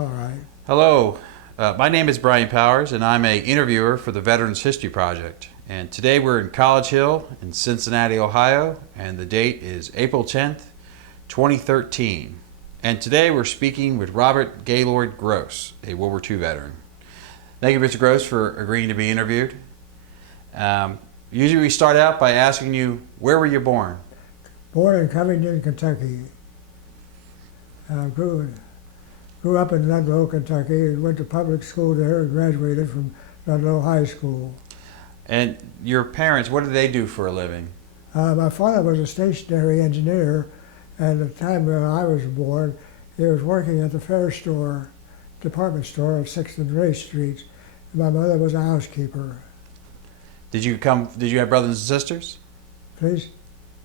All right. Hello, my name is Brian Powers and I'm an interviewer for the Veterans History Project. And today we're in College Hill in Cincinnati, Ohio, and the date is April 10th, 2013. And today we're speaking with Robert Gaylord Gross, a World War II veteran. Thank you, Mr. Gross, for agreeing to be interviewed. Usually we start out by asking you, where were you born? Born in Covington, Kentucky. Grew up in Ludlow, Kentucky, and went to public school there and graduated from Ludlow High School. And your parents, what did they do for a living? My father was a stationary engineer, and at the time when I was born, he was working at the fair store, department store of 6th and Race Streets. And my mother was a housekeeper. Did you have brothers and sisters? Please?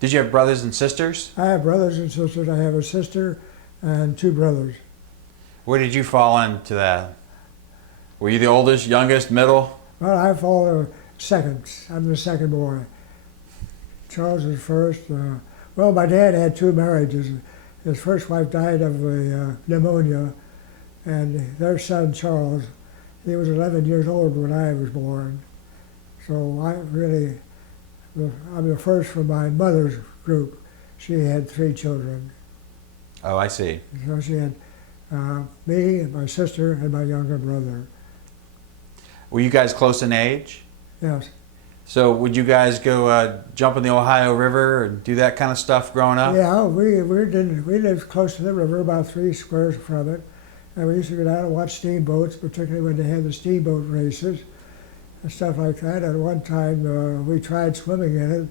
Did you have brothers and sisters? I have brothers and sisters. I have a sister and 2 brothers. Where did you fall into that? Were you the oldest, youngest, middle? Well, I fall second. I'm the second boy. Charles was first. Well, my dad had 2 marriages. His first wife died of pneumonia, and their son, Charles, he was 11 years old when I was born. So I'm the first from my mother's group. She had 3 children. Oh, I see. So she had me, my sister, and my younger brother. Were you guys close in age? Yes. So would you guys go jump in the Ohio River and do that kind of stuff growing up? Yeah, we lived close to the river, about 3 squares from it, and we used to go down and watch steamboats, particularly when they had the steamboat races and stuff like that. At one time, we tried swimming in it,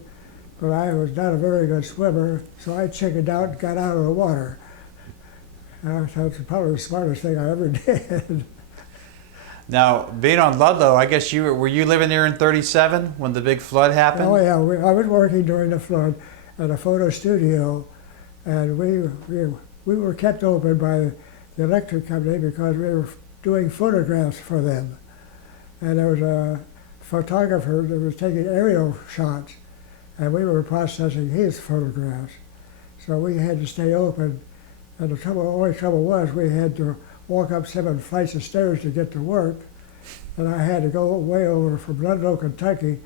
but I was not a very good swimmer, so I chickened out and got out of the water. I thought it was probably the smartest thing I ever did. Now, being on Ludlow, I guess were you living there in 37 when the big flood happened? Oh yeah, I was working during the flood at a photo studio, and we were kept open by the electric company because we were doing photographs for them. And there was a photographer that was taking aerial shots, and we were processing his photographs. So we had to stay open, and the only trouble was we had to walk up 7 flights of stairs to get to work, and I had to go way over from Ludlow, Kentucky,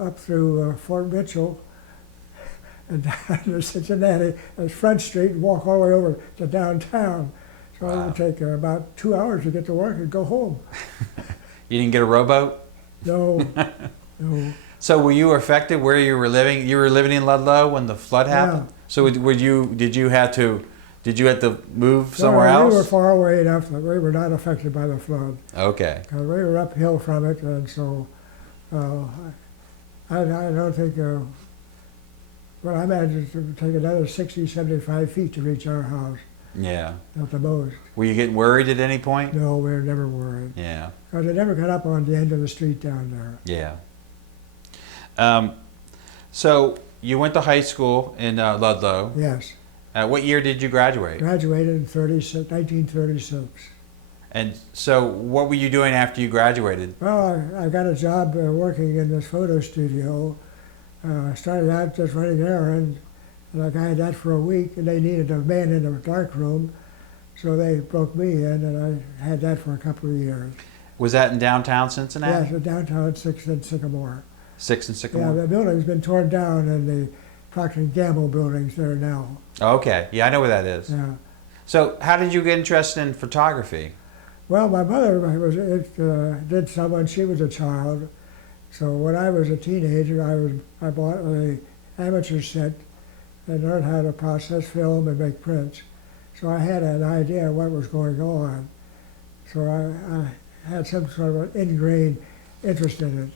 up through Fort Mitchell, and down to Cincinnati, as Front Street, and walk all the way over to downtown. So Wow. it would take about 2 hours to get to work and go home. You didn't get a rowboat? No, no. So were you affected where you were living? You were living in Ludlow when the flood happened? Yeah. So did you have to move somewhere else? We were far away enough that we were not affected by the flood. Okay. We were uphill from it, and so I don't think, well, I imagine it would take another 60, 75 feet to reach our house, Yeah. at the most. Were you getting worried at any point? No, we were never worried. Yeah. Because it never got up on the end of the street down there. Yeah. So you went to high school in Ludlow. Yes. What year did you graduate? Graduated in 1936. And so what were you doing after you graduated? Well, I got a job working in this photo studio. I started out just running errands, and I had that for a week, and they needed a man in a dark room, so they broke me in, and I had that for a couple of years. Was that in downtown Cincinnati? Yes, downtown 6th and Sycamore. 6th and Sycamore? Yeah, the building's been torn down, and the Procter & Gamble building's there now. Oh, okay. Yeah, I know where that is. Yeah. So how did you get interested in photography? Well, my mother did some when she was a child. So when I was a teenager, I bought an amateur set and learned how to process film and make prints. So I had an idea of what was going on. So I had some sort of an ingrained interest in it.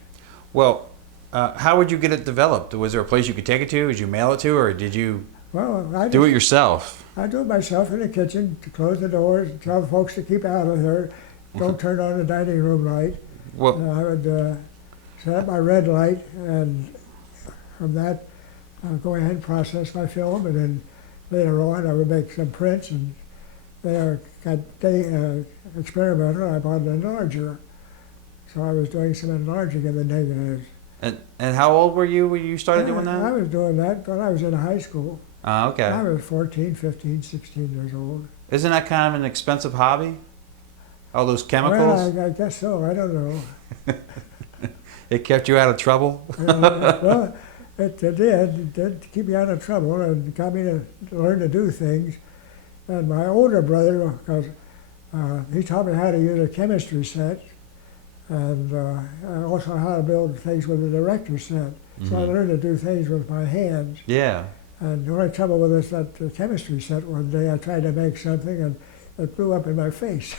Well, how would you get it developed? Was there a place you could take it to? Did you mail it to, or did you do it yourself? I do it myself in the kitchen, to close the doors, and tell the folks to keep out of there. Don't turn on the dining room light. Well, And I would set up my red light, and from that, go ahead and process my film, and then later on I would make some prints, and they got experimental. I bought an enlarger. So I was doing some enlarging in the negatives. And how old were you when you started doing I that? was doing that when I was in high school. Okay. I was 14, 15, 16 years old. Isn't that kind of an expensive hobby? All those chemicals? Well, I guess so. I don't know. It kept you out of trouble? Well, it did. It did keep me out of trouble and got me to learn to do things. And my older brother, because he taught me how to use a chemistry set, and also how to build things with a director set. So I learned to do things with my hands. Yeah. And the only trouble with this, that the chemistry set, one day I tried to make something and it blew up in my face.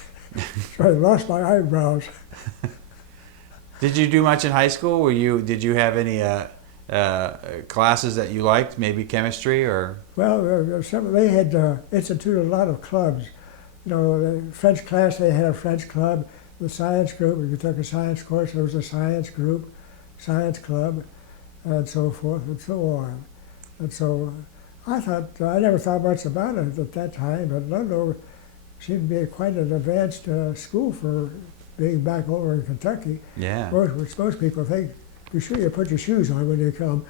So I lost my eyebrows. Did you do much in high school? Did you have any classes that you liked, maybe chemistry or? Well, they had instituted a lot of clubs. You know, the French class, they had a French club. The science group, if you took a science course, there was a science group, science club, and so forth and so on. And so I never thought much about it at that time, but Ludlow seemed to be quite an advanced school for being back over in Kentucky. Yeah. Most people think, be sure you put your shoes on when you come.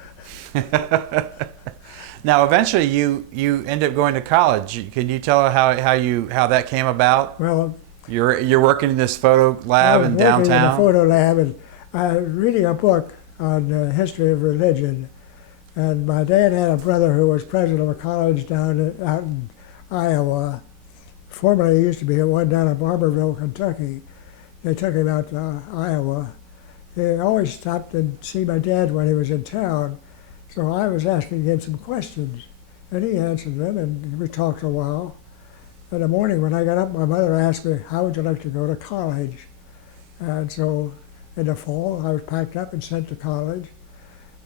Now, eventually, you end up going to college. Can you tell how that came about? Well, you're working in this photo lab in downtown. I was working in a photo lab, and I was reading a book on the history of religion. And my dad had a brother who was president of a college out in Iowa. Formerly, he used to be one down in Barberville, Kentucky. They took him out to Iowa. He always stopped and see my dad when he was in town. So I was asking him some questions, and he answered them, and we talked a while. In the morning when I got up, my mother asked me, how would you like to go to college? And so in the fall, I was packed up and sent to college.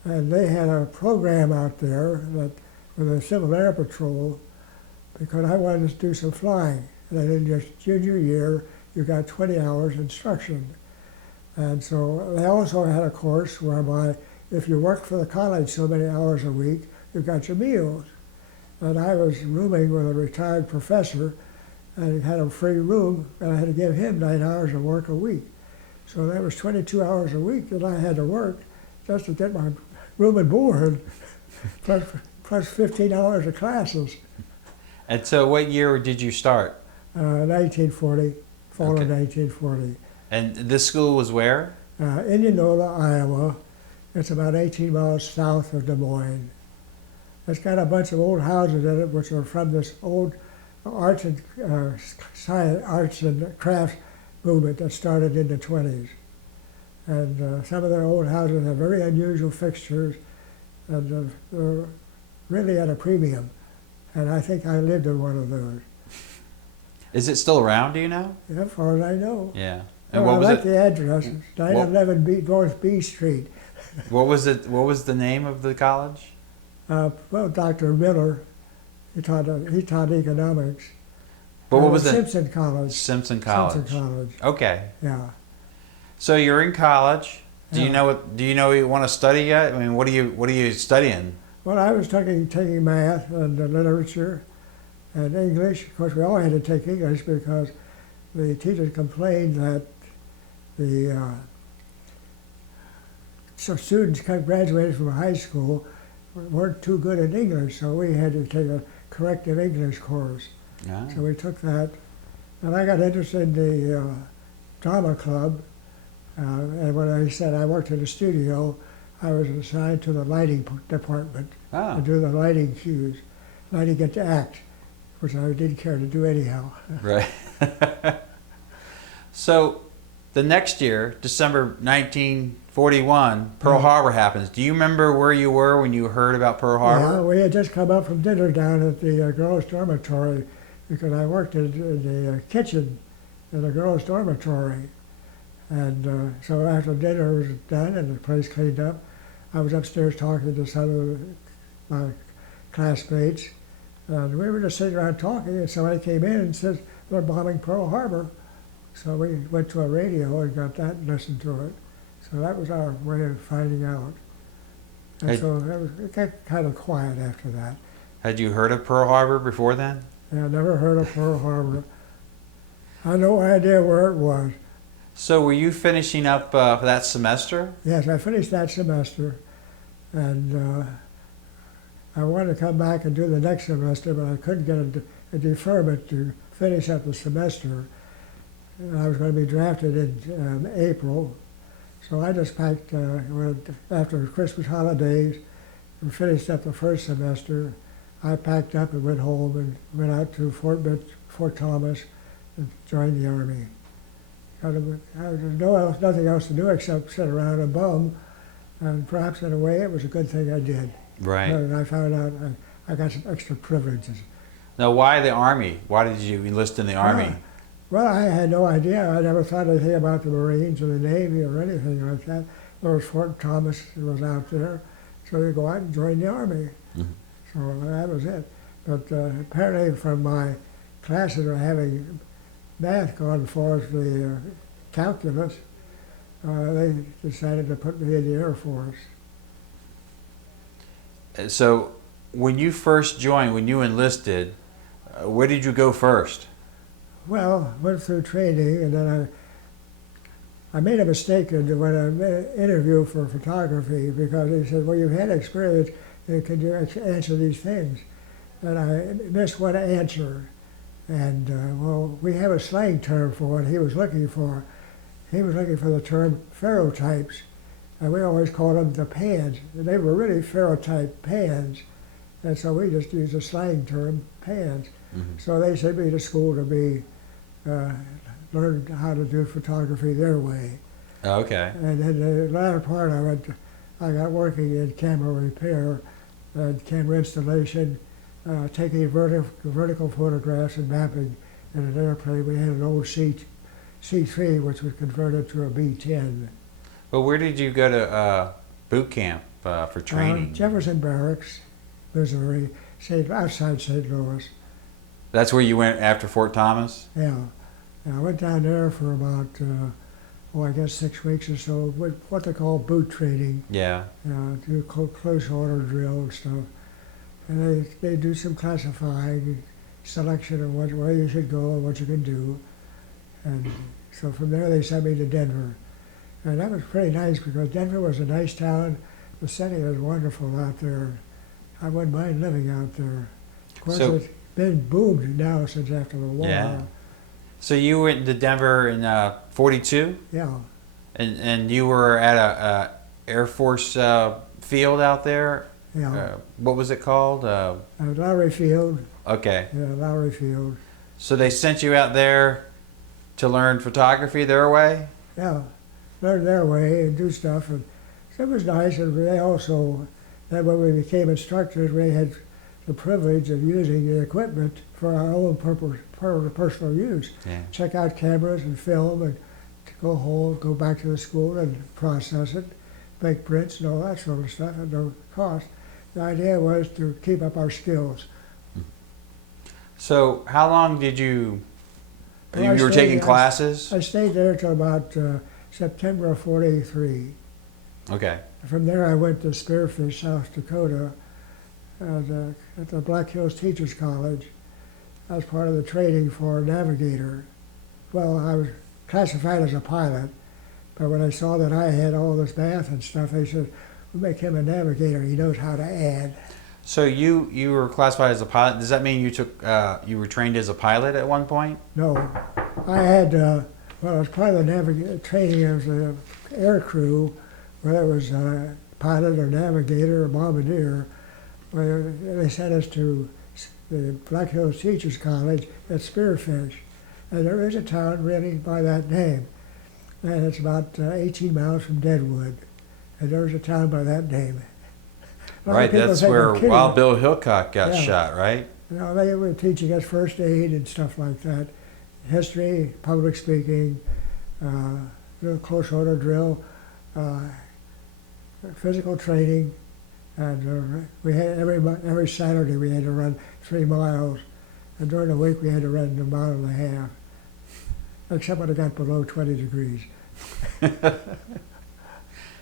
And they had a program out there that with the Civil Air Patrol, because I wanted to do some flying. And then in your junior year, you got 20 hours instruction. And so they also had a course whereby if you worked for the college so many hours a week, you got your meals. And I was rooming with a retired professor, and he had a free room, and I had to give him 9 hours of work a week. So that was 22 hours a week that I had to work just to get my room and board, plus 15 hours of classes. And so what year did you start? 1940, fall Okay. of 1940. And this school was where? Indianola, Iowa. It's about 18 miles south of Des Moines. It's got a bunch of old houses in it, which are from this old arts and crafts movement that started in the 20s. And some of their old houses have very unusual fixtures, and they're really at a premium. And I think I lived in one of those. Is it still around, do you know? As far as I know. Yeah. And Well, what was I like it? the address. It's 911 North B Street. What was the name of the college? Well, Dr. Miller, he taught economics. But what was it? Simpson College. Simpson College. Simpson College. Okay. Yeah. So you're in college. Do you Yeah. know what you want to study yet? I mean, what are you studying? Well, I was taking math and literature and English. Of course, we all had to take English because the teachers complained that the students graduated from high school weren't too good in English, so we had to take a corrective English course. Ah. So we took that, and I got interested in the drama club. And when I said I worked in the studio, I was assigned to the lighting department to do the lighting cues. And I didn't get to act, which I didn't care to do anyhow. Right. So the next year, December 1941, Pearl Harbor happens. Do you remember where you were when you heard about Pearl Harbor? Yeah, we had just come up from dinner down at the girls' dormitory because I worked in the kitchen in the girls' dormitory. And so after dinner was done and the place cleaned up, I was upstairs talking to some of my classmates. And we were just sitting around talking, and somebody came in and said, they're bombing Pearl Harbor. So we went to a radio and got that and listened to it. So that was our way of finding out. And so it got kind of quiet after that. Had you heard of Pearl Harbor before then? Yeah, I never heard of Pearl Harbor. I had no idea where it was. So were you finishing up for that semester? Yes, I finished that semester, and I wanted to come back and do the next semester, but I couldn't get a deferment to finish up the semester. and I was going to be drafted in April. So I just packed, after Christmas holidays, we finished up the first semester. I packed up and went home and went out to Fort Thomas and joined the Army. There's nothing else to do except sit around and bum, and perhaps in a way it was a good thing I did. Right. And I found out I got some extra privileges. Now, why the Army? Why did you enlist in the Army? Well, I had no idea. I never thought anything about the Marines or the Navy or anything like that. There was Fort Thomas was out there, so you go out and join the Army. Mm-hmm. So that was it. But apparently from my classes are having math gone for us, the calculus, they decided to put me in the Air Force. So when you first joined, when you enlisted, where did you go first? Well, went through training, and then I made a mistake when I interviewed for photography, because they said, well, you've had experience, can you answer these things? And I missed one answer. And, well, we have a slang term for what he was looking for. He was looking for the term ferrotypes, and we always called them the pans. And they were really ferrotype pans, and so we just used the slang term pans. Mm-hmm. So they sent me to school to learn how to do photography their way. Oh, okay. And then the latter part I got working in camera repair and camera installation, taking vertical photographs and mapping in an airplane. We had an old C3, which was converted to a B-10. Well, where did you go to boot camp for training? Jefferson Barracks, Missouri, outside St. Louis. That's where you went after Fort Thomas? Yeah. I went down there for about, I guess 6 weeks or so, with what they call boot training. Yeah. Do close order drill and stuff. And they do some classifying, selection of where you should go and what you can do. And so from there they sent me to Denver. And that was pretty nice, because Denver was a nice town. The setting was wonderful out there. I wouldn't mind living out there. Of course, it's been boomed now since after the war. Yeah. So you went to Denver in 42? Yeah. And you were at a Air Force field out there? Yeah. What was it called? Lowry Field. Okay. Yeah, Lowry Field. So they sent you out there to learn photography their way? Yeah. Learn their way and do stuff. And so it was nice. And they also, then when we became instructors, we had the privilege of using the equipment for our own personal use. Yeah. Check out cameras and film, and go home, go back to the school and process it, make prints and all that sort of stuff at no cost. The idea was to keep up our skills. So how long did you, Well, you were taking classes? I stayed there till about September of 43. Okay. From there I went to Spearfish, South Dakota, at the Black Hills Teachers College. I was part of the training for a navigator. Well, I was classified as a pilot, but when I saw that I had all this math and stuff, they said, we'll make him a navigator. He knows how to add. So you were classified as a pilot. Does that mean you took you were trained as a pilot at one point? No, I had I was part of the training as an air crew, whether it was a pilot or navigator or bombardier. Where they sent us to the Black Hills Teachers College at Spearfish, and there is a town really by that name, and it's about 18 miles from Deadwood, and there's a town by that name. Right, that's where Wild Bill Hickok got shot, right? You know, they were teaching us first aid and stuff like that, history, public speaking, close order drill, physical training, and we had every Saturday we had to run 3 miles, and during the week we had to run a mile and a half, except when it got below 20 degrees.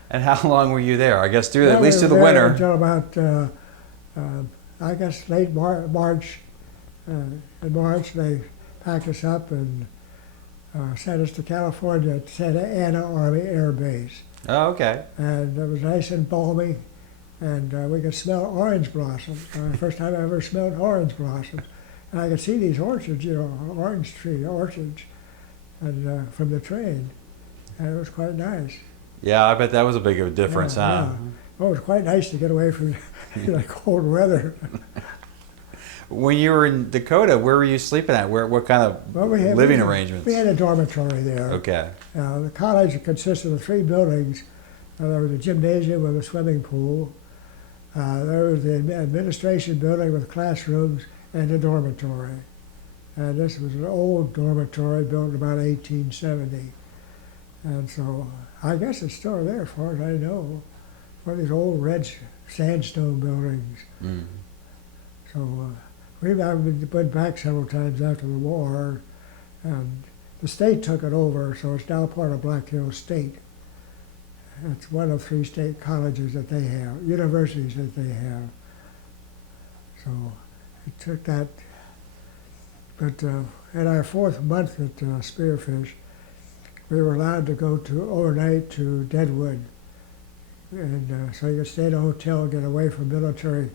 And how long were you there? I guess at least through the winter. Until about, I guess, late March. In March, they packed us up and sent us to California at Santa Ana Army Air Base. Oh, okay. And it was nice and balmy, and we could smell orange blossoms. The first time I ever smelled orange blossoms. And I could see these orchards, orange tree orchards. and from the train, and it was quite nice. Yeah, I bet that was a big of a difference, Yeah, huh? yeah. Oh, it was quite nice to get away from cold weather. When you were in Dakota, where were you sleeping at? What kind of Well, living arrangements? We had a dormitory there. Okay. The college consisted of 3 buildings. There was a gymnasium with a swimming pool. There was the administration building with classrooms and a dormitory. And this was an old dormitory built about 1870. And so I guess it's still there as far as I know. One of these old red sandstone buildings. Mm. So I've been back several times after the war, and the state took it over, so it's now part of Black Hills State. It's one of 3 state colleges that they have, universities that they have. So it took that. But in our 4th month at Spearfish, we were allowed to go overnight to Deadwood. And so you could stay in a hotel, get away from military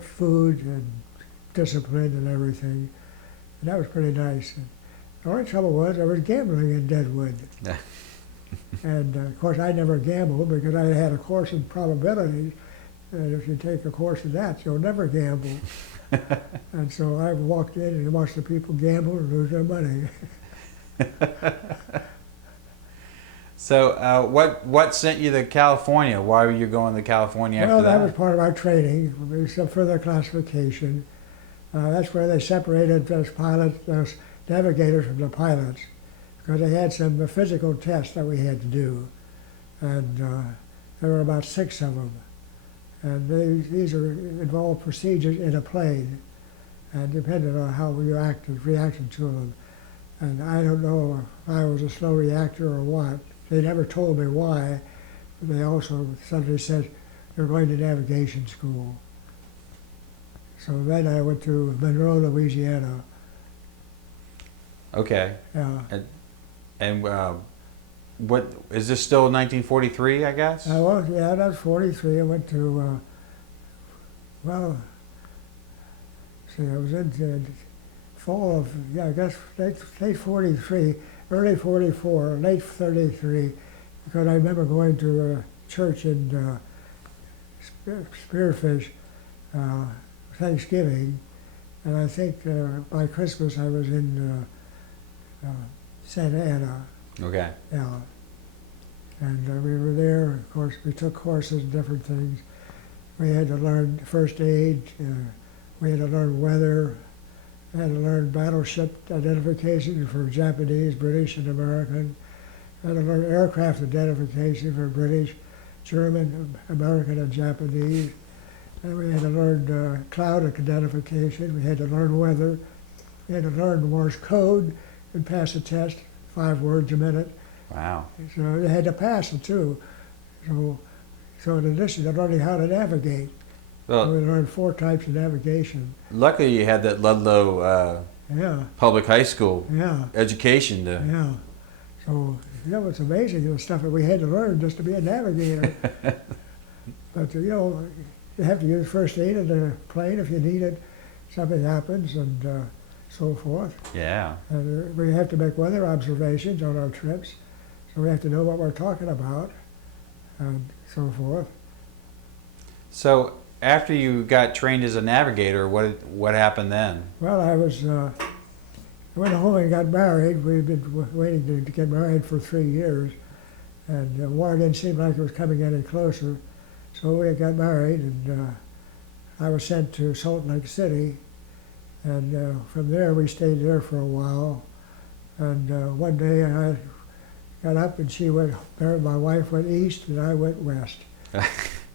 food and discipline and everything. And that was pretty nice. And the only trouble was I was gambling in Deadwood. And of course I never gambled because I had a course in probabilities. And if you take a course in that, you'll never gamble. And so I walked in and watched the people gamble and lose their money. So what sent you to California? Why were you going to California after Well, that? that was part of our training. There was some further classification. That's where they separated us pilots, us navigators from the pilots, because they had some physical tests that we had to do. And there were about 6 of them. And these involved procedures in a plane, and depended on how we reacted to them. And I don't know if I was a slow reactor or what. They never told me why. But they also suddenly said, "You're going to navigation school." So then I went to Monroe, Louisiana. Okay. Yeah. And what is this still 1943? I guess. Well, yeah, that was 43. I went to, I was in fall of, I guess, late 43, early 44, late 33, because I remember going to a church in Spearfish Thanksgiving, and I think by Christmas I was in Santa Ana. Okay. Yeah. And we were there, of course, we took courses and different things. We had to learn first aid, we had to learn weather, we had to learn battleship identification for Japanese, British, and American. We had to learn aircraft identification for British, German, American, and Japanese. And we had to learn cloud identification, we had to learn weather, we had to learn Morse code and pass a test, 5 words a minute. Wow. So they had to pass it too. So in addition to learning how to navigate, Well, we learned 4 types of navigation. luckily you had that Ludlow Yeah, Public High School yeah, education to. yeah. So it's amazing the stuff that we had to learn just to be a navigator. But you have to use first aid in the plane if you need it. Something happens and so forth. Yeah. And we have to make weather observations on our trips, so we have to know what we're talking about and so forth. So after you got trained as a navigator, what happened then? Well, I went home and got married. We'd been waiting to get married for 3 years, and the war didn't seem like it was coming any closer. So we got married, and I was sent to Salt Lake City, and from there we stayed there for a while. And one day I got up, and my wife went east, and I went west.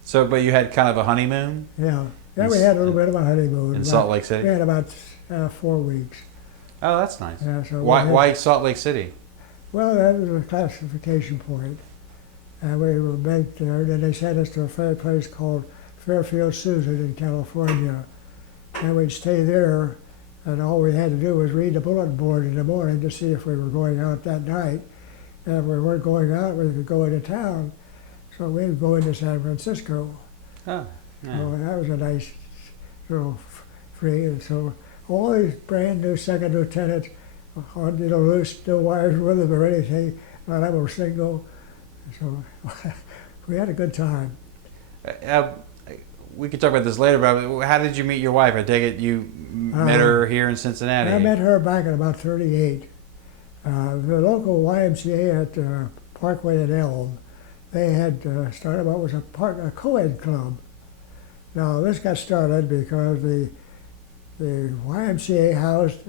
So, but you had kind of a honeymoon Yeah, we had a little bit of a honeymoon. in Salt Lake City? We had about 4 weeks. Oh, that's nice. Yeah, so Why Salt Lake City? Well, that was a classification point. And we were banked there, and then they sent us to a place called Fairfield Susan in California. And we'd stay there, and all we had to do was read the bulletin board in the morning to see if we were going out that night. And if we weren't going out, we could go into town. So we'd go into San Francisco. Oh, yeah. So that was a nice little free. And so all these brand new second lieutenants on, loose, no wires with them or anything. None of them were single. So we had a good time. We could talk about this later, but how did you meet your wife? I take it you met her here in Cincinnati. I met her back in about 38. The local YMCA at Parkway and Elm, they had started what was a co-ed club. Now this got started because the YMCA housed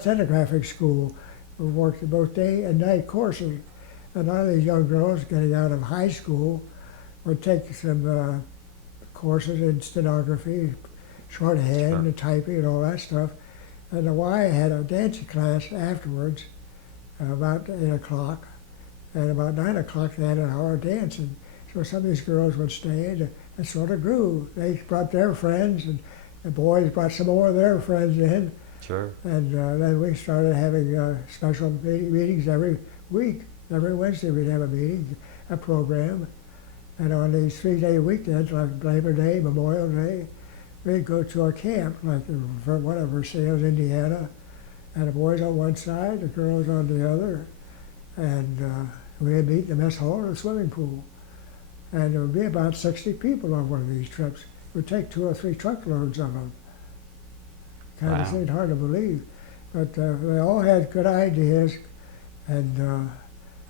stenographic school. We worked both day and night courses. And a lot of these young girls getting out of high school would take some courses in stenography, shorthand, and typing, and all that stuff. And the Y had a dancing class afterwards, about 8 o'clock. And about 9 o'clock they had an hour of dancing. So some of these girls would stay and sort of grew. They brought their friends, and the boys brought some more of their friends in. Sure. And then we started having special meetings every week. Every Wednesday we'd have a meeting, a program. And on these 3-day weekends, like Labor Day, Memorial Day, we'd go to a camp, like one of Versailles, Indiana. And the boys on one side, the girls on the other. And we'd meet in the mess hall or the swimming pool. And there would be about 60 people on one of these trips. It would take 2 or 3 truckloads of them. Kind of seemed hard to believe. But they all had good ideas. And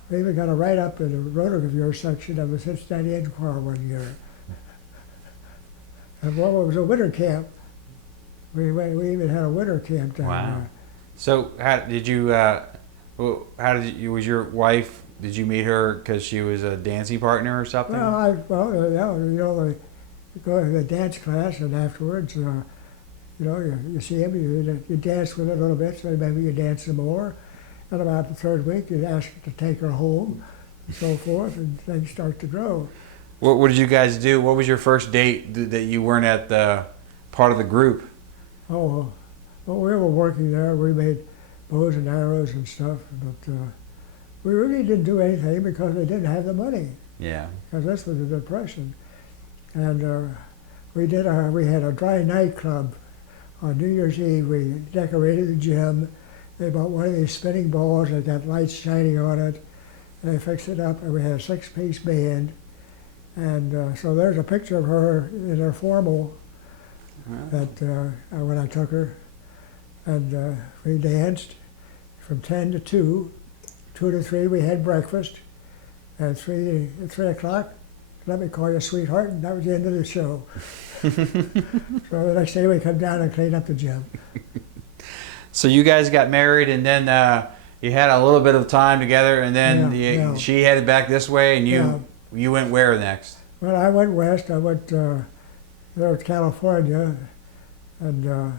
we even got a write-up in the Rotogravure section of the Cincinnati Enquirer one year. And it was a winter camp. We even had a winter camp down there. So was your wife, did you meet her because she was a dancing partner or something? Well, you go to the dance class, and afterwards, you see him, you dance with her a little bit, so maybe you dance some more. And about the 3rd week, you'd ask her to take her home, and so forth, and things start to grow. What did you guys do? What was your first date that you weren't at the part of the group? Oh, well, we were working there. We made bows and arrows and stuff, but we really didn't do anything because they didn't have the money. Yeah. Because this was the Depression. And we had a dry night club on New Year's Eve. We decorated the gym. They bought one of these spinning balls that got lights shining on it. They fixed it up, and we had a 6-piece band. And so there's a picture of her in her formal that when I took her. And we danced from 10 to 2. 2 to 3 we had breakfast. And 3 o'clock, let me call you sweetheart, and that was the end of the show. So the next day we come down and clean up the gym. So you guys got married, and then you had a little bit of time together, and then she headed back this way, and you went where next? Well, I went west. I went there to California, and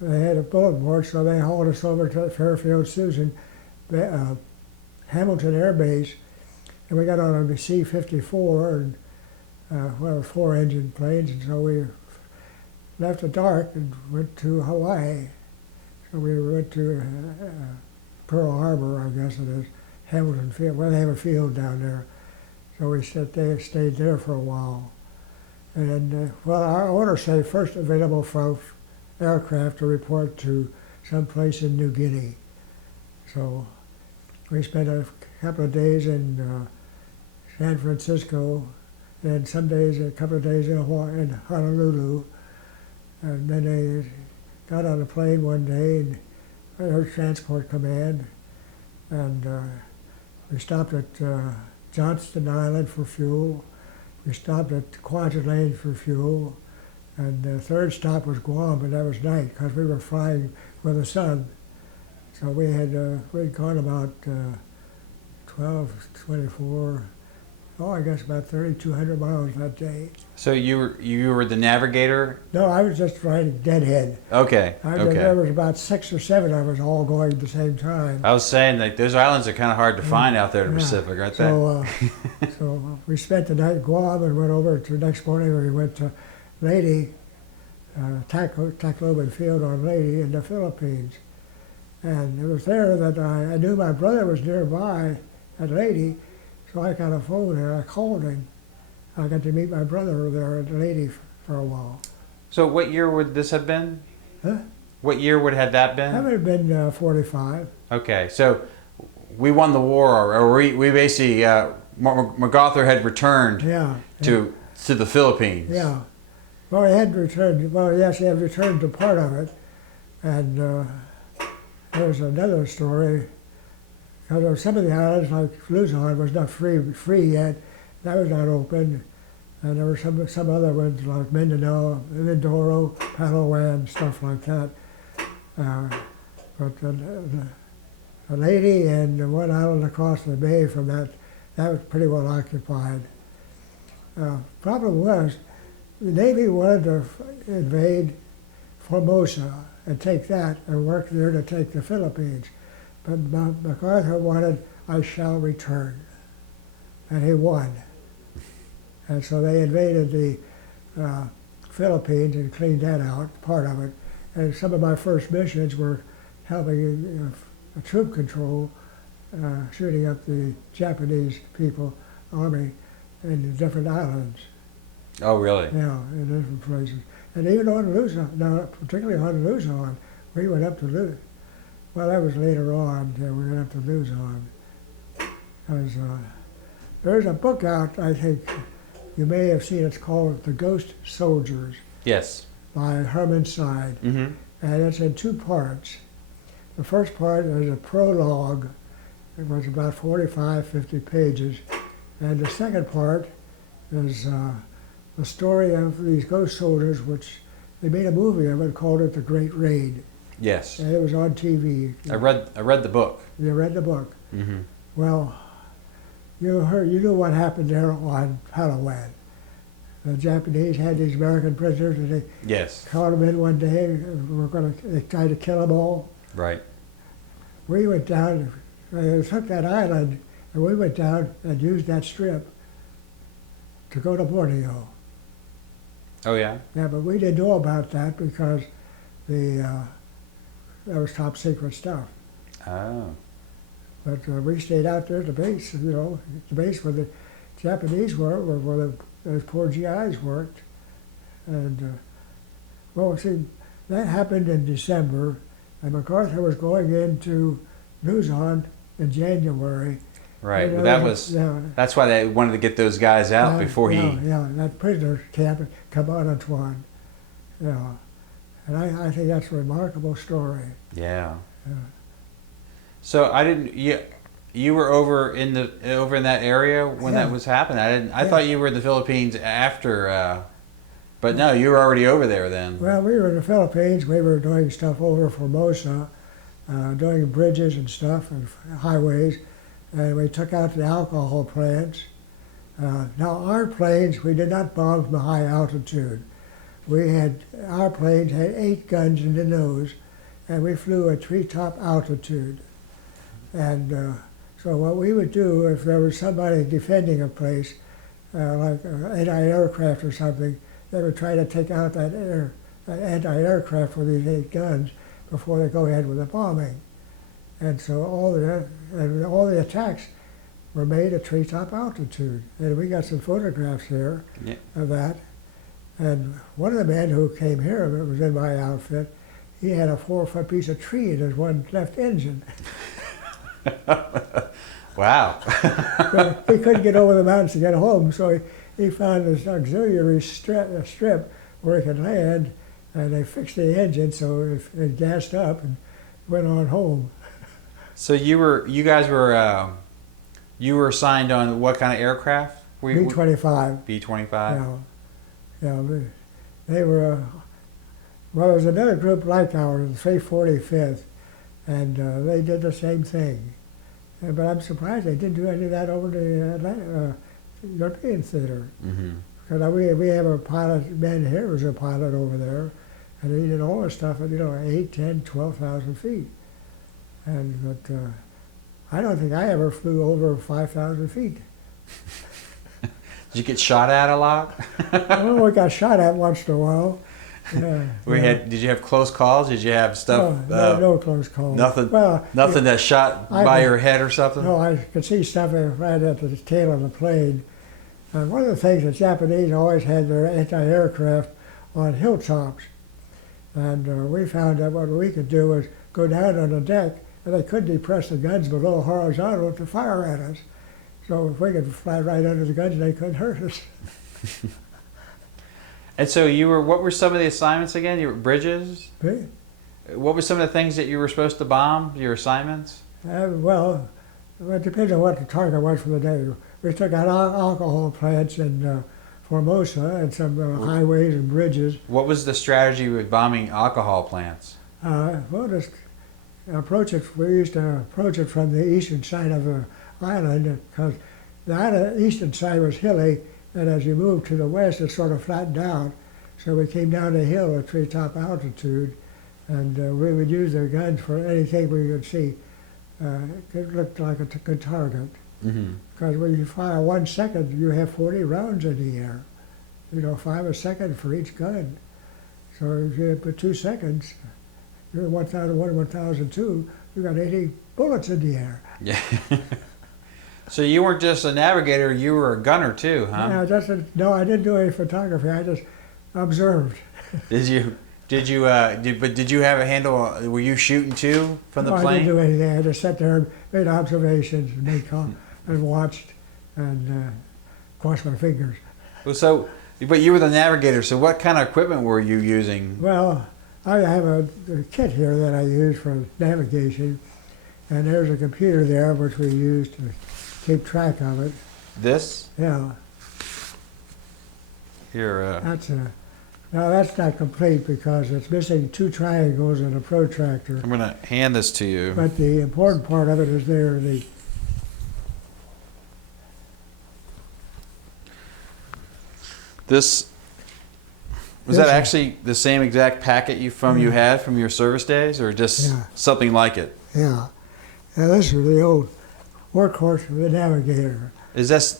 they had a bulletin board, so they hauled us over to Fairfield Susan, Hamilton Air Base, and we got on a C-54, and 4-engine planes, and so we left at dark and went to Hawaii. So we went to Pearl Harbor, I guess it is, Hamilton Field. Well, they have a field down there. So we stayed there for a while. And, our owner said first available for aircraft to report to some place in New Guinea. So we spent a couple of days in San Francisco, and a couple of days in Honolulu. And then they got on a plane one day, and I heard Transport Command, and we stopped at Johnston Island for fuel. We stopped at Kwajalein for fuel, and the 3rd stop was Guam, but that was night because we were flying with the sun. So we'd gone about 24, I guess about 3,200 miles that day. So you were the navigator? No, I was just riding deadhead. Okay. There was about 6 or 7 of us all going at the same time. I was saying, like, those islands are kind of hard to find out there in the Pacific, aren't they? So we spent the night in Guam and went over to the next morning where we went to Leyte, Tacloban Field on Leyte in the Philippines. And it was there that I knew my brother was nearby at Leyte, so I got a phone and I called him. I got to meet my brother there at Leyte for a while. So what year would this have been? Huh? What year would have that That been? would have been 45. Okay, so we won the war, or we basically MacArthur had returned Yeah. to the Philippines. Yeah. Well, he had returned. Well, yes, he had returned to part of it, and there's another story. Because some of the islands, like Luzon, was not free yet. That was not open, and there were some other ones like Mindanao, Mindoro, Palawan, stuff like that. But a lady and one island across the bay from that was pretty well occupied. Problem was, the Navy wanted to invade Formosa and take that and work there to take the Philippines. But MacArthur wanted, I shall return. And he won. And so they invaded the Philippines and cleaned that out, part of it. And some of my first missions were helping troop control, shooting up the Japanese people, army, in different islands. Oh, really? Yeah, in different places. And even on Luzon, now particularly on Luzon, we went up to Luzon. Well, that was later on, we went up to Luzon. There's a book out, I think you may have seen, it's called The Ghost Soldiers Yes. by Herman Side. Mm-hmm. And it's in two parts. The first part is a prologue. It was about 45, 50 pages. And the second part is the story of these ghost soldiers, which they made a movie of it, called it The Great Raid. Yes. And it was on TV. I read the book. You read the book. Mm-hmm. Well, you knew what happened there on Palawan. The Japanese had these American prisoners, and they Yes. called them in one day, and they tried to kill them all. Right. We went down, they took that island, and we went down and used that strip to go to Borneo. Oh, yeah? Yeah, but we didn't know about that because that was top secret stuff. Oh. But we stayed out there at the base, the base where the Japanese were where those poor GIs worked. And, well, see, that happened in December, and MacArthur was going into Luzon in January. Right. You know, Well, yeah, that's why they wanted to get those guys out before Yeah, that prisoner camp at Caban Antoine. Yeah. And I think that's a remarkable story. Yeah. Yeah. So I didn't. You were over in that area when that was happening. I thought you were in the Philippines after. But no, you were already over there then. Well, we were in the Philippines. We were doing stuff over Formosa, doing bridges and stuff and highways, and we took out the alcohol plants. Now our planes, we did not bomb from a high altitude. Our planes had 8 guns in the nose, and we flew at treetop altitude. And so what we would do, if there was somebody defending a place, like an anti-aircraft or something, they would try to take out that anti-aircraft with these 8 guns before they go ahead with the bombing. And so all the attacks were made at treetop altitude. And we got some photographs here of that. And one of the men who came here, that was in my outfit, he had a 4-foot piece of tree in his one left engine. Wow. But he couldn't get over the mountains to get home, so he found this auxiliary strip where he could land, and they fixed the engine so it gassed up and went on home. So you guys were assigned on what kind of aircraft? B-25. B-25. Yeah, they were. Well, there was another group like ours, the 345th, and they did the same thing. But I'm surprised they didn't do any of that over the European theater. Mm-hmm. Because we have a pilot, Ben here was a pilot over there, and he did all the stuff at 8, 10, 12,000 feet. But I don't think I ever flew over 5,000 feet. Did you get shot at a lot? Well, we got shot at once in a while. Yeah, Did you have close calls? Did you have stuff? No close calls. Nothing. Well, nothing that shot by your head or something. No, I could see stuff right at the tail of the plane. One of the things the Japanese always had their anti-aircraft on hilltops, And we found that what we could do was go down on the deck, and they couldn't depress the guns below horizontal to fire at us. So if we could fly right under the guns, they couldn't hurt us. And so what were some of the assignments again? You were bridges? Okay? What were some of the things that you were supposed to bomb, your assignments? Well, it depends on what the target was for the day. We took out alcohol plants in Formosa and some highways and bridges. What was the strategy with bombing alcohol plants? Well, just we used to approach it from the eastern side of the island because the eastern side was hilly, and as you moved to the west, it sort of flattened out. So we came down the hill at treetop altitude, and we would use their guns for anything we could see. It looked like a good target. Because when you fire 1 second, you have 40 rounds in the air. 5 a second for each gun. So if you put 2 seconds, you're 1001, 1002, you got 80 bullets in the air. Yeah. So you weren't just a navigator, you were a gunner too, huh? Yeah, no, I didn't do any photography. I just observed. Did you have a handle? Were you shooting too from the No, plane? I didn't do anything. I just sat there and made observations and watched and crossed my fingers. Well, but you were the navigator, so what kind of equipment were you using? Well, I have a kit here that I use for navigation, and there's a computer there which we use to keep track of it. This? Yeah. Here. Now that's not complete because it's missing 2 triangles and a protractor. I'm going to hand this to you. But the important part of it is there. Was that actually the same exact packet you had from your service days, or just something like it? Yeah. Now this is the old workhorse of the navigator. Is this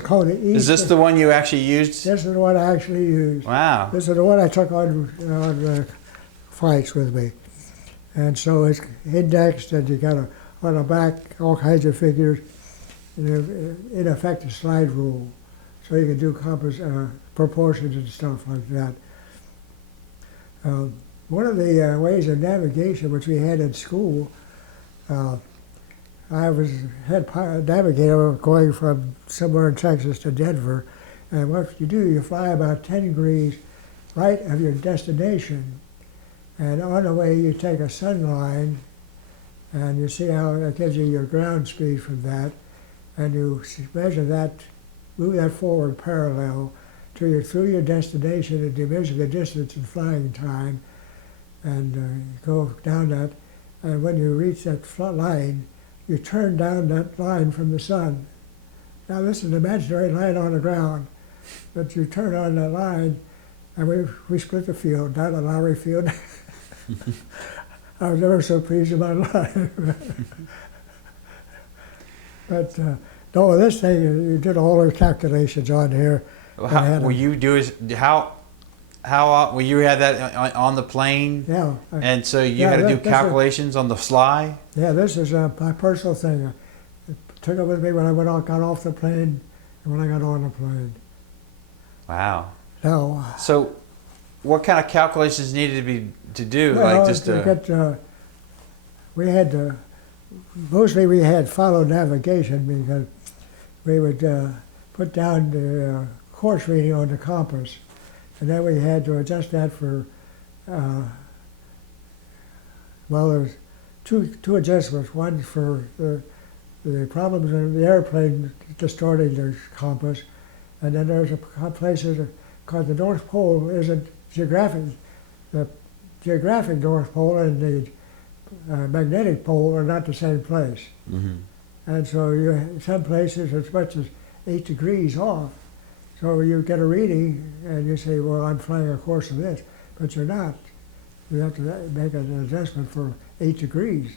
called the East. Is this the one you actually used? This is the one I actually used. Wow. This is the one I took on flights with me. And so it's indexed, and you got on the back all kinds of figures, and in effect a slide rule. So you can do proportions and stuff like that. One of the ways of navigation which we had in school, I was head navigator going from somewhere in Texas to Denver, and what you do, you fly about 10 degrees right of your destination, and on the way you take a sun line, and you see how that gives you your ground speed from that, and you measure that, move that forward parallel till you're through your destination, and you measure the distance in flying time, and go down that, and when you reach that line, you turn down that line from the sun. Now this is an imaginary line on the ground, but you turn on that line, and we split the field, down the Lowry field. I was never so pleased in my life. But no, this thing, you did all those calculations on here. Well, you had that on the plane? Yeah. And so you had to do calculations on the fly? Yeah, this is my personal thing. I took it with me when I got off the plane and when I got on the plane. Wow. Now, so what kind of calculations needed to do? Well, like just mostly we had follow navigation because we would put down the course reading on the compass, and then we had to adjust that for, there's two adjustments. One for the problems in the airplane distorting the compass, and then there's places, because the North Pole isn't geographic. The geographic North Pole and the magnetic pole are not the same place. Mm-hmm. And so some places as much as 8 degrees off. So you get a reading and you say, well, I'm flying a course of this, but you're not. You have to make an adjustment for 8 degrees.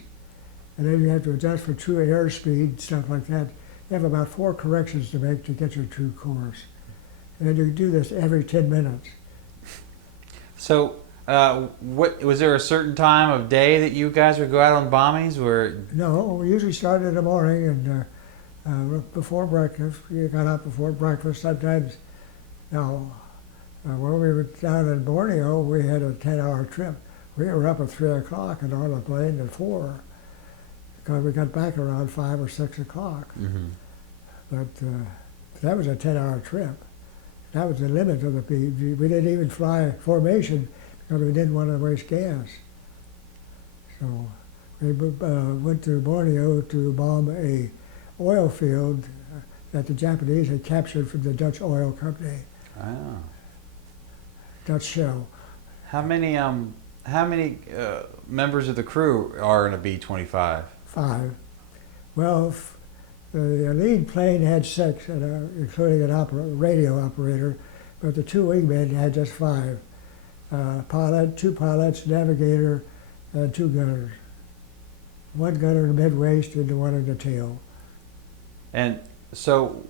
And then you have to adjust for true airspeed, stuff like that. You have about 4 corrections to make to get your true course. And then you do this every 10 minutes. So was there a certain time of day that you guys would go out on bombings? No, we usually started in the morning and before breakfast. You got up before breakfast. Sometimes, When we were down in Borneo, we had a 10-hour trip. We were up at 3 o'clock and on the plane at 4, because we got back around 5 or 6 o'clock. Mm-hmm. But that was a 10-hour trip. That was the limit of the PG. We didn't even fly formation because we didn't want to waste gas. So we went to Borneo to bomb a oil field that the Japanese had captured from the Dutch oil company, Oh. Dutch Shell. How many members of the crew are in a B-25? 5. Well, the lead plane had 6, including an radio operator, but the 2 wingmen had just 5. Pilot, 2 pilots, navigator, and 2 gunners. 1 gunner in the mid-waist and 1 in the tail. And so,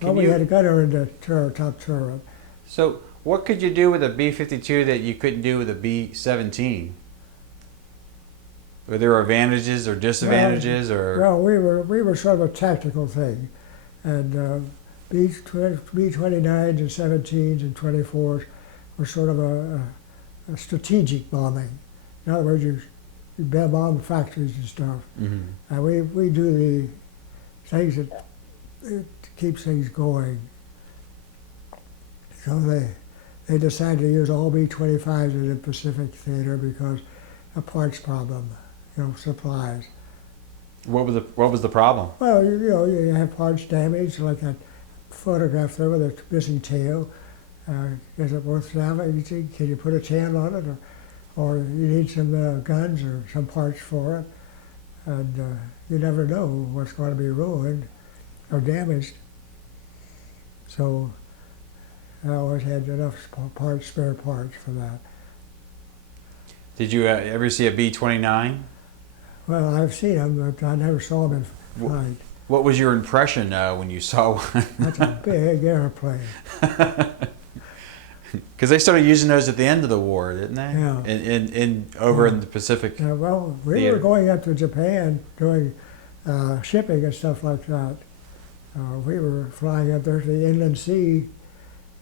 Well, we had a gunner in the top turret. So, what could you do with a B-52 that you couldn't do with a B-17? Were there advantages or disadvantages, Well, we were sort of a tactical thing, and B-29s and 17s and 24s were sort of a strategic bombing. In other words, you bomb factories and stuff, Mm-hmm. and we do the things that keeps things going. So they decided to use all B-25s in the Pacific theater because a parts problem, supplies. What was the problem? Well, you have parts damage, like that photograph there with a missing tail. Is it worth salvaging? Can you put a tail on it? Or you need some guns or some parts for it. And you never know what's going to be ruined or damaged. So I always had enough spare parts for that. Did you ever see a B-29? Well, I've seen them, but I never saw them in flight. What was your impression when you saw one? That's a big airplane. Because they started using those at the end of the war, didn't they? Yeah. In the Pacific. Well, we theater. were going up to Japan doing shipping and stuff like that. We were flying up there to the inland sea,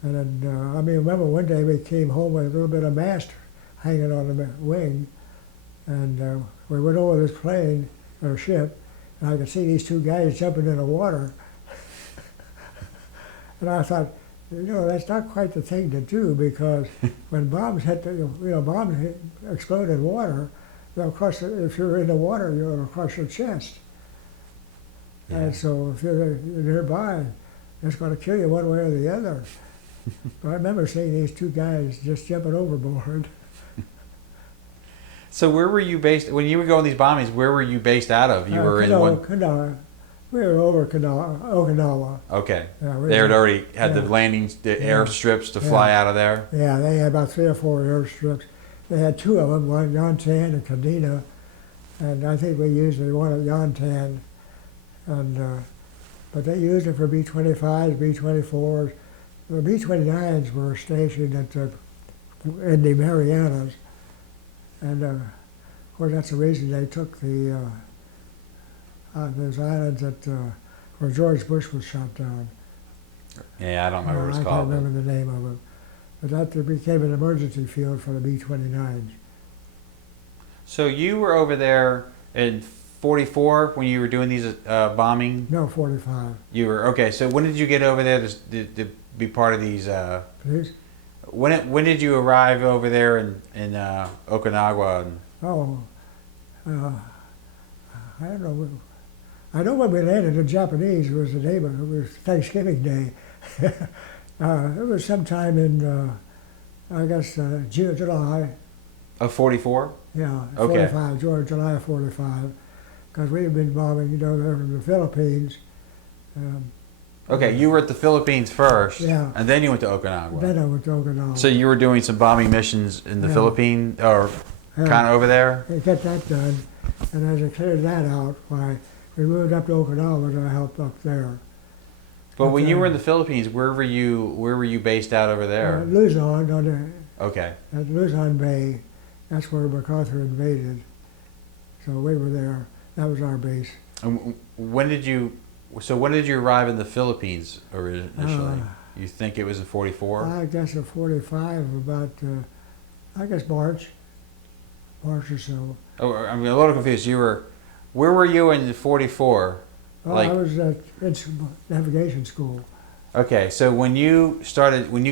and then, I remember one day we came home with a little bit of mast hanging on the wing, and we went over this plane, or ship, and I could see these 2 guys jumping in the water. And I thought, that's not quite the thing to do, because when bombs explode in water, they'll crush it. If you're in the water, you'll crush your chest. Yeah. And so if you're nearby, it's going to kill you one way or the other. But I remember seeing these 2 guys just jumping overboard. So where were you based when you were going these bombings? Where were you based out of? You were in one. Okinawa. We were over Okinawa. Okay. Yeah, They had already had the landings, the airstrips to fly out of there. Yeah, they had about 3 or 4 airstrips. They had 2 of them, one at Yantan and Kadena, and I think we used the one at Yantan. And but they used it for B-25s, B-24s. The B-29s were stationed in the Marianas, and of course that's the reason they took those islands where George Bush was shot down. Yeah, I don't remember what it's I called. can't remember the name of it. But that became an emergency field for the B-29s. So you were over there in 44 when you were doing these bombing? No, 45. You were, okay, so when did you get over there to be part of these? Please? When did you arrive over there in Okinawa? Oh, I don't know. I know when we landed, the Japanese was the name of it. It was Thanksgiving Day. It was sometime in, I guess, June, July. Of 44? Yeah, Okay. 45, July of 45. Because we had been bombing, there from the Philippines. Okay, you were at the Philippines first, Yeah. and then you went to Okinawa. Then I went to Okinawa. So you were doing some bombing missions in the Yeah. Philippines, or Yeah. kind of over there? They get that done, and as I cleared that out, why we moved up to Okinawa to help up there. But when you Okay. were in the Philippines, where were you based out over there? Luzon, Okay. at Luzon Bay, that's where MacArthur invaded. So we were there. That was our base. And when did you arrive in the Philippines initially? You think it was in 44? I guess in 45, about, I guess March or so. Oh, I'm a little confused. Where were you in 44? Well, I was at navigation school. Okay, so when you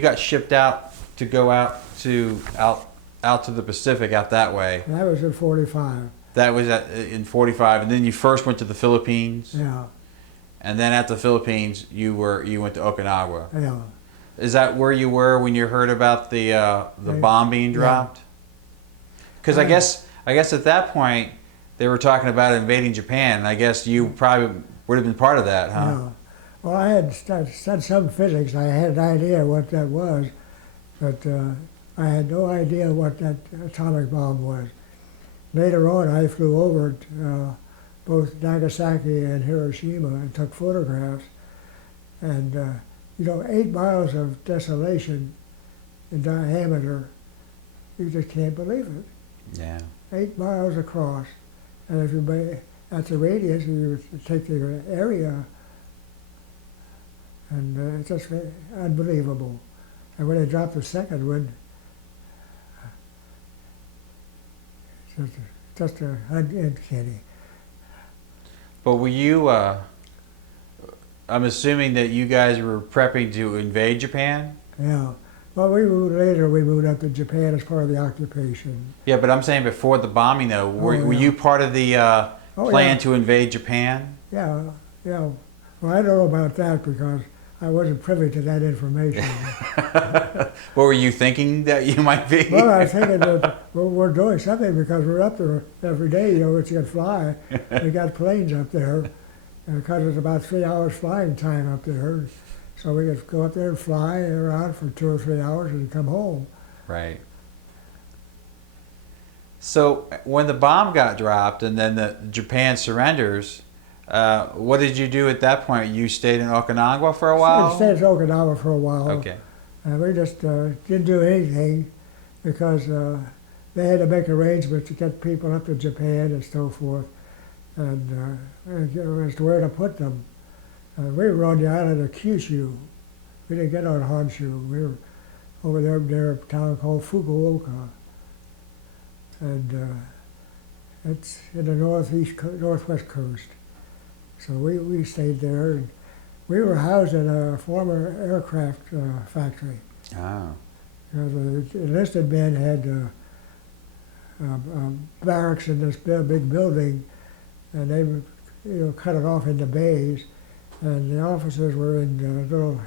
got shipped out to go out to the Pacific out that way, That was in 45. that was in 45, and then you first went to the Philippines, Yeah, and then at the Philippines you went to Okinawa. yeah. Is that where you were when you heard about the bomb being dropped? Because I guess at that point they were talking about invading Japan, and I guess you probably would have been part of that, huh? Yeah. Well, I had studied some physics. I had an idea what that was, but I had no idea what that atomic bomb was. Later on, I flew over both Nagasaki and Hiroshima and took photographs. And, 8 miles of desolation in diameter, you just can't believe it. Yeah. 8 miles across. And if you at the radius, you take the area, and it's just unbelievable. And when they dropped the second one, just uncanny. But were you? I'm assuming that you guys were prepping to invade Japan. Yeah. Well, we moved up to Japan as part of the occupation. Yeah, but I'm saying before the bombing, though, were you part of the plan to invade Japan? Yeah, yeah. Well, I don't know about that because I wasn't privy to that information. What were you thinking that you might be? Well, I was thinking that we're doing something because we're up there every day. It's going to fly. We got planes up there because it's about 3 hours flying time up there. So we could go up there and fly around for 2 or 3 hours and come home. Right. So when the bomb got dropped and then Japan surrenders, what did you do at that point? You stayed in Okinawa for a while? I stayed in Okinawa for a while. Okay. And we just didn't do anything because they had to make arrangements to get people up to Japan and so forth, and as to where to put them. We were on the island of Kyushu. We didn't get on Honshu. We were over there near a town called Fukuoka. And it's in the northwest coast. So we stayed there. And we were housed in a former aircraft factory. Oh. The enlisted men had barracks in this big building, and they cut it off into bays. And the officers were in little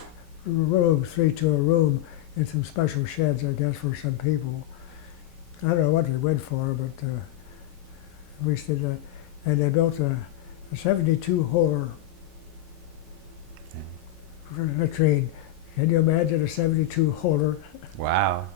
rooms, 3 to a room, in some special sheds, I guess, for some people. I don't know what they went for, but we stayed there. And they built a 72-holer latrine. Can you imagine a 72-holer? Wow.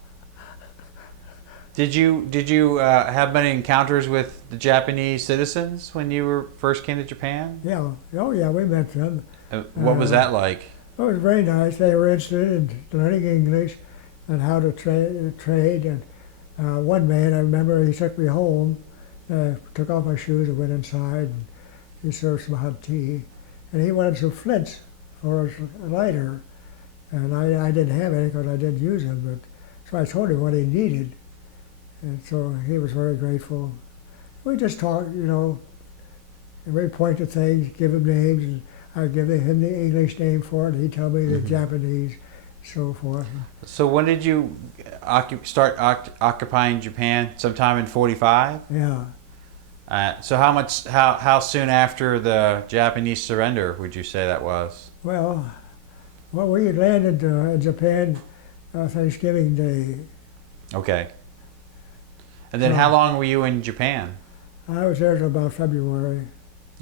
Did you have many encounters with the Japanese citizens when you first came to Japan? Yeah. Oh, yeah, we met them. What was that like? It was very nice. They were interested in learning English and how to trade. And one man, I remember, he took me home, took off my shoes and went inside, and he served some hot tea. And he wanted some flints for a lighter. And I didn't have any because I didn't use them. But so I told him what he needed. And so he was very grateful. We just talked, and we point to things, give him names, and I'd give him the English name for it, he'd tell me the Japanese, so forth. So when did you start occupying Japan? Sometime in 45? Yeah. So how soon after the Japanese surrender would you say that was? Well, we landed in Japan Thanksgiving Day. Okay. And then how long were you in Japan? I was there till about February.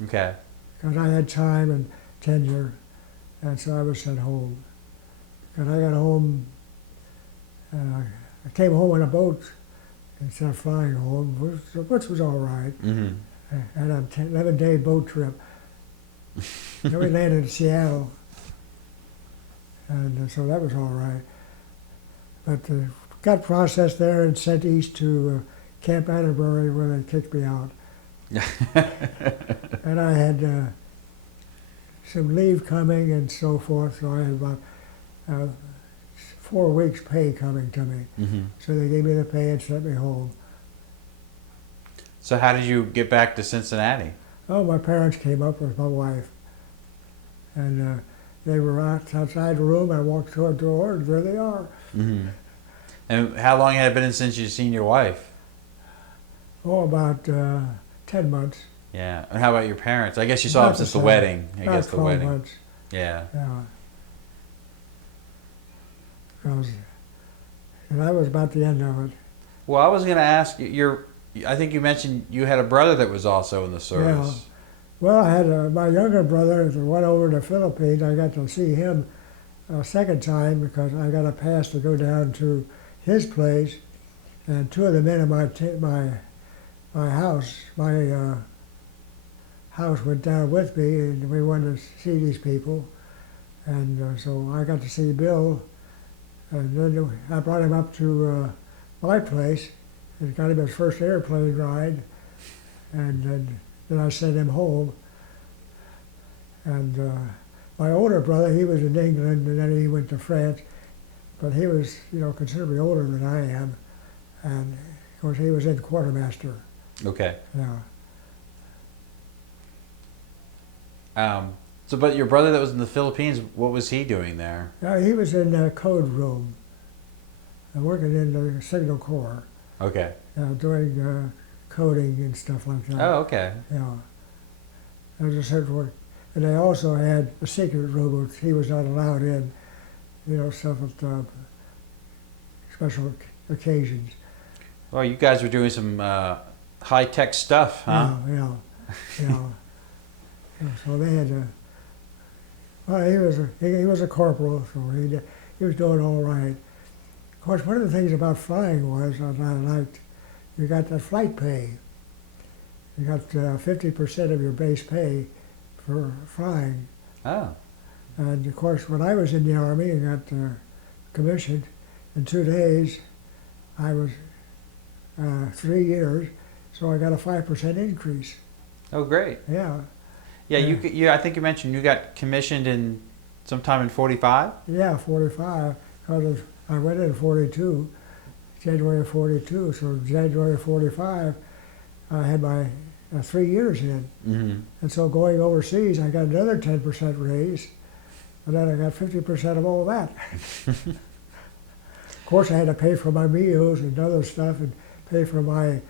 Okay. Because I had time and tenure, and so I was sent home. And I got home, I came home on a boat instead of flying home, which was all right. Mm-hmm. And an 11-day boat trip. Then we landed in Seattle, and so that was all right. But got processed there and sent east to Camp Atterbury, where they kicked me out. And I had some leave coming and so forth, so I had about uh, 4 weeks pay coming to me. Mm-hmm. So they gave me the pay and sent me home. So how did you get back to Cincinnati? Oh, my parents came up with my wife, and they were outside the room. I walked to a door, and there they are. Mm-hmm. And how long had it been since you'd seen your wife? Oh, about 10 months. Yeah. And how about your parents? I guess you saw them since the wedding. I guess the 12 wedding. months. Yeah. Yeah. And that was about the end of it. Well, I was going to ask you, I think you mentioned you had a brother that was also in the service. Yeah. Well, I had my younger brother, the one over in the Philippines. I got to see him a second time because I got a pass to go down to his place, and two of the men in my house went down with me, and we wanted to see these people, and so I got to see Bill, and then I brought him up to my place and got him his first airplane ride, and then I sent him home. And my older brother, he was in England, and then he went to France, but he was, considerably older than I am, and of course he was in quartermaster. Okay. Yeah. So, but your brother that was in the Philippines, what was he doing there? He was in the code room, working in the Signal Corps. Okay. Doing coding and stuff like that. Oh, okay. Yeah. There was a certain work. And they also had a secret room which he was not allowed in, stuff at special occasions. Well, you guys were doing some high-tech stuff, huh? Yeah. Yeah, so they had to, well, he was a corporal, so he was doing all right. Of course, one of the things about flying was, that I liked, you got that flight pay. You got 50% of your base pay for flying. Oh. And of course, when I was in the Army and got commissioned, in 2 days, I was 3 years, so I got a 5% increase. Oh, great. Yeah. Yeah, I think you mentioned you got commissioned in sometime in 45? Yeah, 45, because I went in 42, January of 42, so January of 45, I had my 3 years in. Mm-hmm. And so going overseas, I got another 10% raise, and then I got 50% of all that. Of course, I had to pay for my meals and other stuff, and pay for my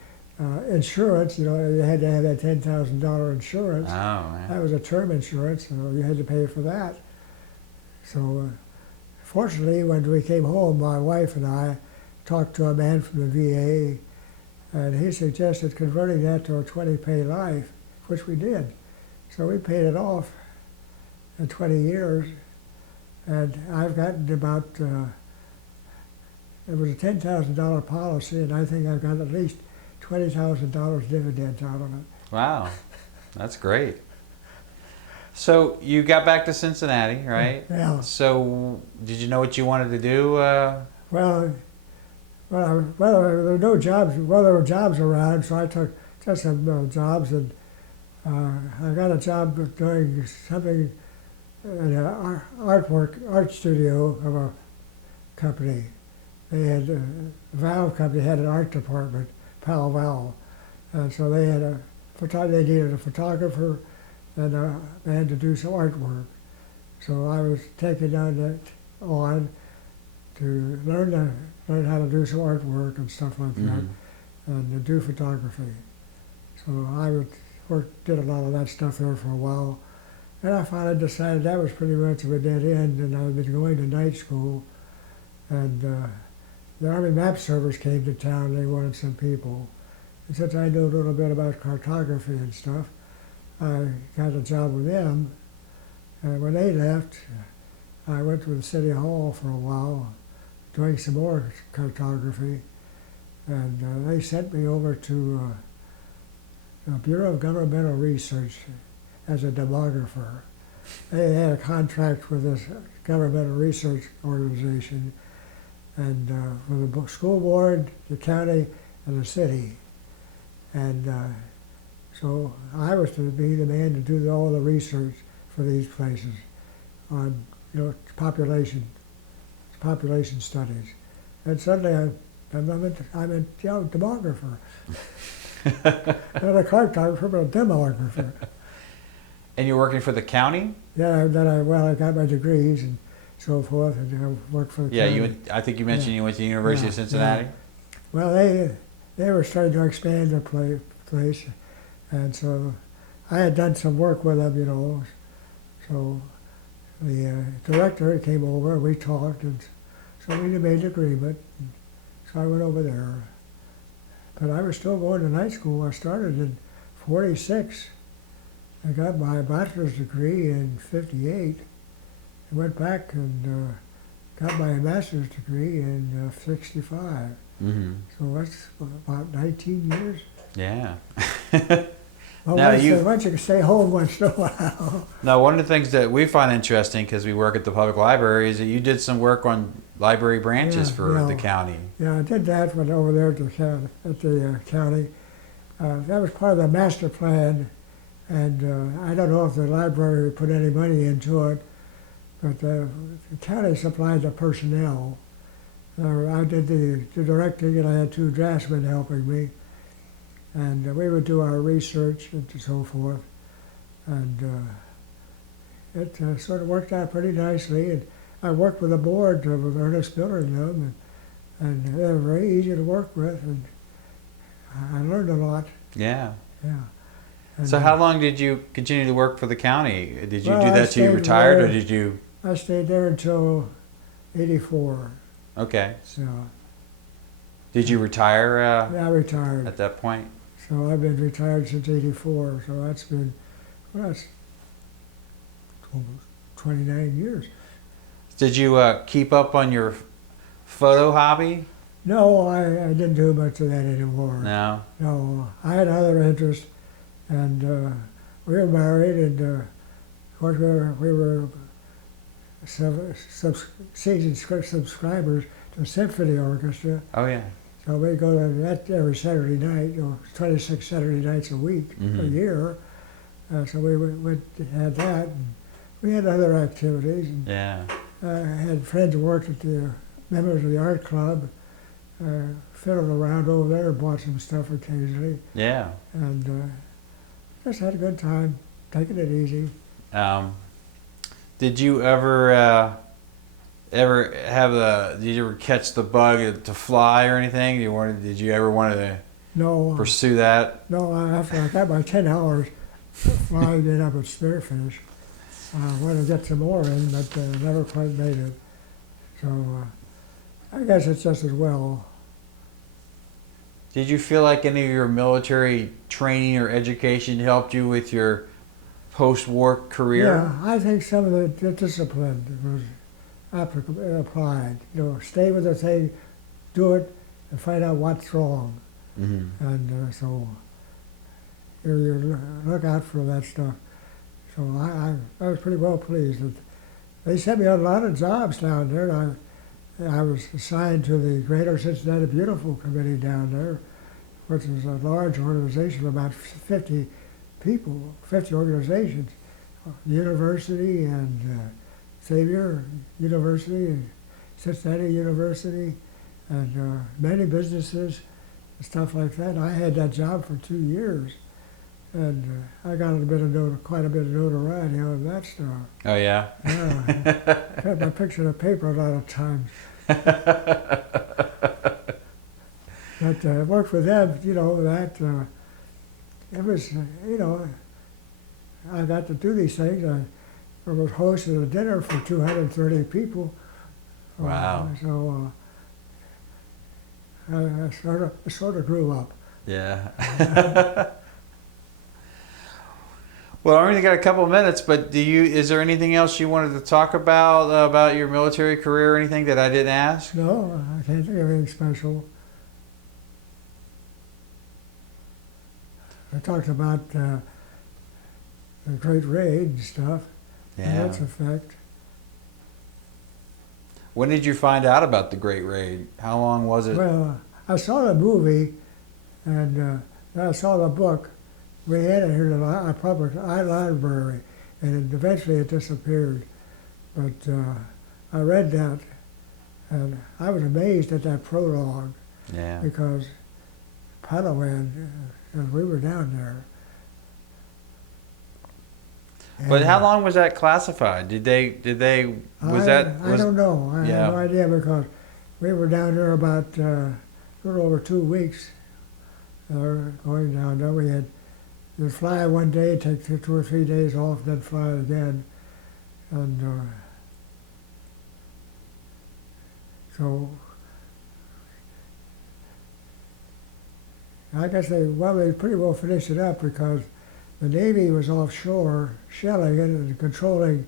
insurance. You had to have that $10,000 insurance. Oh, man. That was a term insurance, so you had to pay for that. So fortunately, when we came home, my wife and I talked to a man from the VA, and he suggested converting that to a 20-pay life, which we did. So we paid it off in 20 years, and I've gotten about, it was a $10,000 policy, and I think I've got at least $20,000 dividends out of it. Wow, that's great. So you got back to Cincinnati, right? Yeah. So did you know what you wanted to do? Well, there were no jobs. Well, there were jobs around, so I took some jobs, and I got a job doing something in an art studio of a company. They had a valve company had an art department, Pal Valve, and so they had they needed a photographer and a man to do some artwork. So I was taken on to learn how to do some artwork and stuff like that, and to do photography. So I did a lot of that stuff there for a while, and I finally decided that was pretty much of a dead end, and I've been going to night school, and the Army Map Service came to town. They wanted some people, and since I knew a little bit about cartography and stuff, I got a job with them. And when they left, I went to the City Hall for a while, doing some more cartography, and they sent me over to the Bureau of Governmental Research as a demographer. They had a contract with this governmental research organization, and with the school board, the county, and the city. And so I was to be the man to do all the research for these places on population population studies. And suddenly I'm a demographer. Not a cartographer, but a demographer. And you're working for the county? Yeah, then I got my degrees and so forth, and I worked for the Yeah, county. I think you mentioned you went to the University of Cincinnati. Yeah. Well, they were starting to expand their place, and so I had done some work with them, So the director came over, we talked, and so we made an agreement. So I went over there. But I was still going to night school. I started in '46. I got my bachelor's degree in '58. I went back and got my master's degree in '65. Mm-hmm. So that's about 19 years. Yeah. Well, Now once you can stay home once in a while. Now, one of the things that we find interesting, because we work at the public library, is that you did some work on library branches for the county. Yeah, I did that when over there at the county. That was part of the master plan, and I don't know if the library put any money into it, but the county supplied the personnel. I did the directing, and I had 2 draftsmen helping me. And we would do our research and so forth. And it sort of worked out pretty nicely. And I worked with the board, with Ernest Miller and them, and they were very easy to work with. And I learned a lot. Yeah. Yeah. And, So how long did you continue to work for the county? Did you well, do I that till you stayed retired, there. or did you? I stayed there until '84. Okay. So Did you retire I retired. at that point? So I've been retired since '84. So that's that's almost 29 years. Did you keep up on your photo hobby? No, I didn't do much of that anymore. No. No, I had other interests, and we were married, and of course we were season subscribers to the symphony orchestra. Oh yeah. So we go to that every Saturday night, 26 Saturday nights a week, a year. So we had that. And we had other activities. And, Yeah. I had friends who worked at the members of the art club. Fiddled around over there, bought some stuff occasionally, Yeah. and just had a good time, taking it easy. Did you ever did you ever catch the bug to fly or anything? Did you ever want to No, pursue that? no. After I got my 10 hours flying it up at Spearfish, I wanted to get some more in, but never quite made it. So I guess it's just as well. Did you feel like any of your military training or education helped you with your post-war career? Yeah, I think some of the discipline was applied. Stay with the thing, do it, and find out what's wrong. Mm-hmm. And so you look out for that stuff. So I was pretty well pleased. They sent me on a lot of jobs down there. I was assigned to the Greater Cincinnati Beautiful Committee down there, which is a large organization of about 50 people, 50 organizations. The university and Xavier University and Cincinnati University and many businesses and stuff like that. I had that job for 2 years, and I got quite a bit of notoriety out of that stuff. Oh yeah. Yeah, had my picture in the paper a lot of times. But I worked with them, it was, I got to do these things. I was hosting a dinner for 230 people. Wow. So I sort of grew up. Yeah. Well, I only got a couple of minutes, but is there anything else you wanted to talk about your military career or anything that I didn't ask? No, I can't think of anything special. I talked about the Great Raid and stuff, and its effect. When did you find out about the Great Raid? How long was it? Well, I saw the movie, and I saw the book. We had it here at the public library, and eventually it disappeared. But I read that, And I was amazed at that prologue Yeah. because Palawan, as we were down there. But And how long was that classified? Did they was I don't know. I Yeah. have no idea because we were down there about a little over 2 weeks. Going down there, you'd fly one day, take 2 or 3 days off, then fly again, and so I guess they pretty well finished it up because the Navy was offshore shelling it and controlling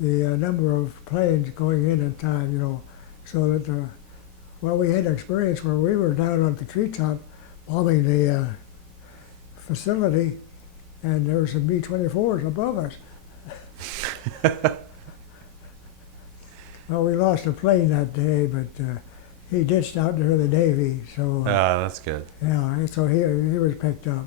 the number of planes going in at time, so that we had experience where we were down on the treetop bombing the facility, and there were some B-24s above us. Well, we lost a plane that day, but he ditched out to the Navy, so that's good. yeah, so he was picked up.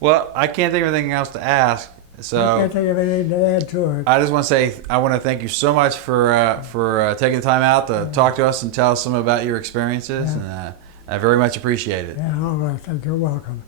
Well, I can't think of anything else to ask, I so can't think of anything to add to it. I just want to say I want to thank you so much for taking the time out to talk to us and tell us some about your experiences, Yeah. and I very much appreciate it. Yeah, all right, thank you. You're welcome.